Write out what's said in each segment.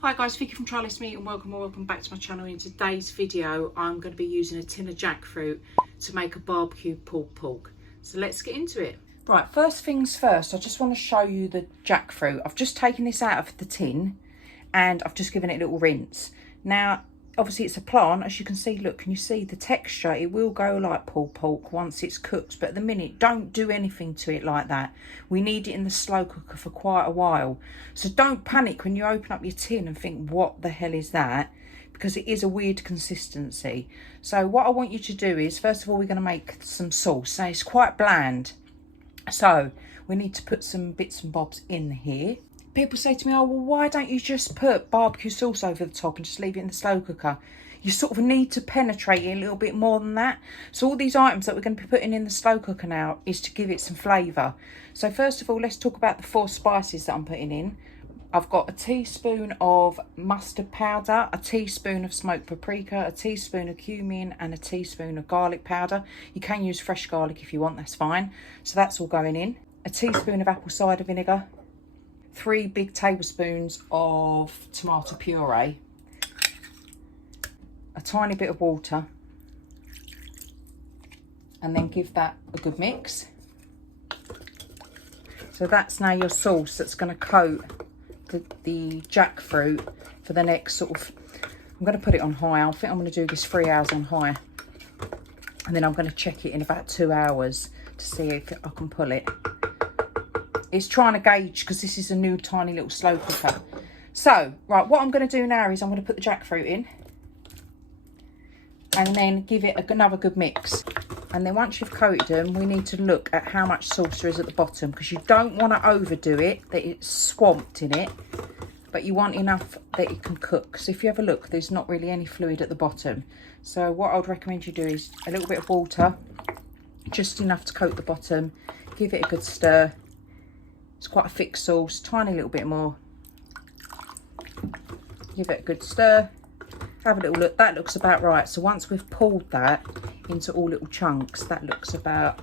Hi guys, Vicky from Try Less Meat and welcome back to my channel. In today's video I'm going to be using a tin of jackfruit to make a barbecue pulled pork. So let's get into it. Right, first things first, I just want to show you the jackfruit. I've just taken this out of the tin and I've just given it a little rinse. Now obviously it's a plant, as you can see. Look, can you see the texture? It will go like pulled pork once it's cooked, but at the minute don't do anything to it like that. We need it in the slow cooker for quite a while, so don't panic when you open up your tin and think what the hell is that, because it is a weird consistency. So what I want you to do is, first of all, we're going to make some sauce. Now it's quite bland, so we need to put some bits and bobs in here. People say to me, oh, well, why don't you just put barbecue sauce over the top and just leave it in the slow cooker? You sort of need to penetrate it a little bit more than that. So all these items that we're going to be putting in the slow cooker now is to give it some flavour. So first of all, let's talk about the 4 spices that I'm putting in. I've got a teaspoon of mustard powder, a teaspoon of smoked paprika, a teaspoon of cumin and a teaspoon of garlic powder. You can use fresh garlic if you want, that's fine. So that's all going in. A teaspoon of apple cider vinegar. 3 big tablespoons of tomato puree, a tiny bit of water, and then give that a good mix. So that's now your sauce that's going to coat the jackfruit for the next sort of, I'm going to put it on high. I think I'm going to do this 3 hours on high, and then I'm going to check it in about 2 hours to see if I can pull it. It's trying to gauge, because this is a new tiny little slow cooker. So, right, what I'm going to do now is I'm going to put the jackfruit in and then give it another good mix. And then once you've coated them, we need to look at how much sauce there is at the bottom, because you don't want to overdo it, that it's swamped in it, but you want enough that it can cook. So if you have a look, there's not really any fluid at the bottom. So what I would recommend you do is a little bit of water, just enough to coat the bottom, give it a good stir. It's quite a thick sauce, tiny little bit more. Give it a good stir. Have a little look. That looks about right. So once we've pulled that into all little chunks, that looks about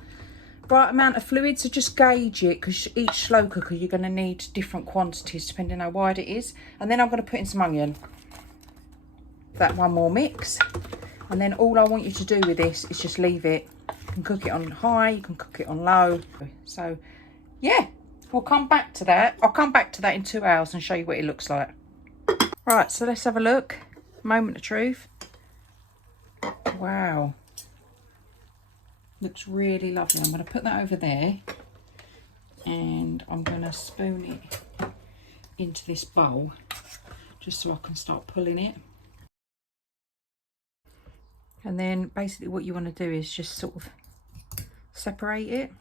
right amount of fluid. So just gauge it, because each slow cooker you're going to need different quantities depending on how wide it is. And then I'm going to put in some onion. That one more mix. And then all I want you to do with this is just leave it. You can cook it on high, you can cook it on low. So yeah. We'll come back to that. I'll come back to that in 2 hours and show you what it looks like. Right, so let's have a look. Moment of truth. Wow. Looks really lovely. I'm going to put that over there. And I'm going to spoon it into this bowl, just so I can start pulling it. And then basically what you want to do is just sort of separate it.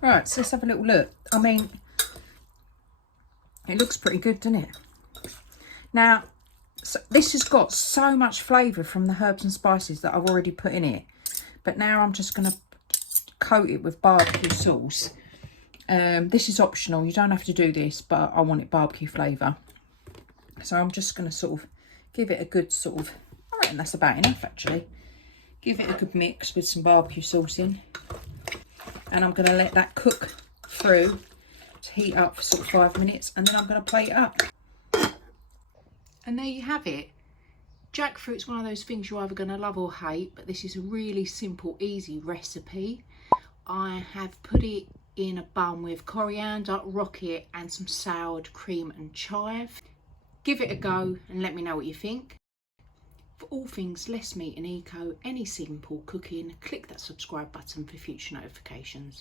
Right, so let's have a little look. I mean, it looks pretty good, doesn't it? Now, so this has got so much flavour from the herbs and spices that I've already put in it. But now I'm just going to coat it with barbecue sauce. This is optional. You don't have to do this, but I want it barbecue flavour. So I'm just going to sort of give it a good sort of, I reckon that's about enough actually. Give it a good mix with some barbecue sauce in. And I'm going to let that cook through to heat up for sort of 5 minutes, and then I'm going to plate it up. And there you have it. Jackfruit's one of those things you're either going to love or hate, but this is a really simple, easy recipe. I have put it in a bun with coriander, rocket and some soured cream and chive. Give it a go and let me know what you think. For all things less meat and eco, any simple cooking, click that subscribe button for future notifications.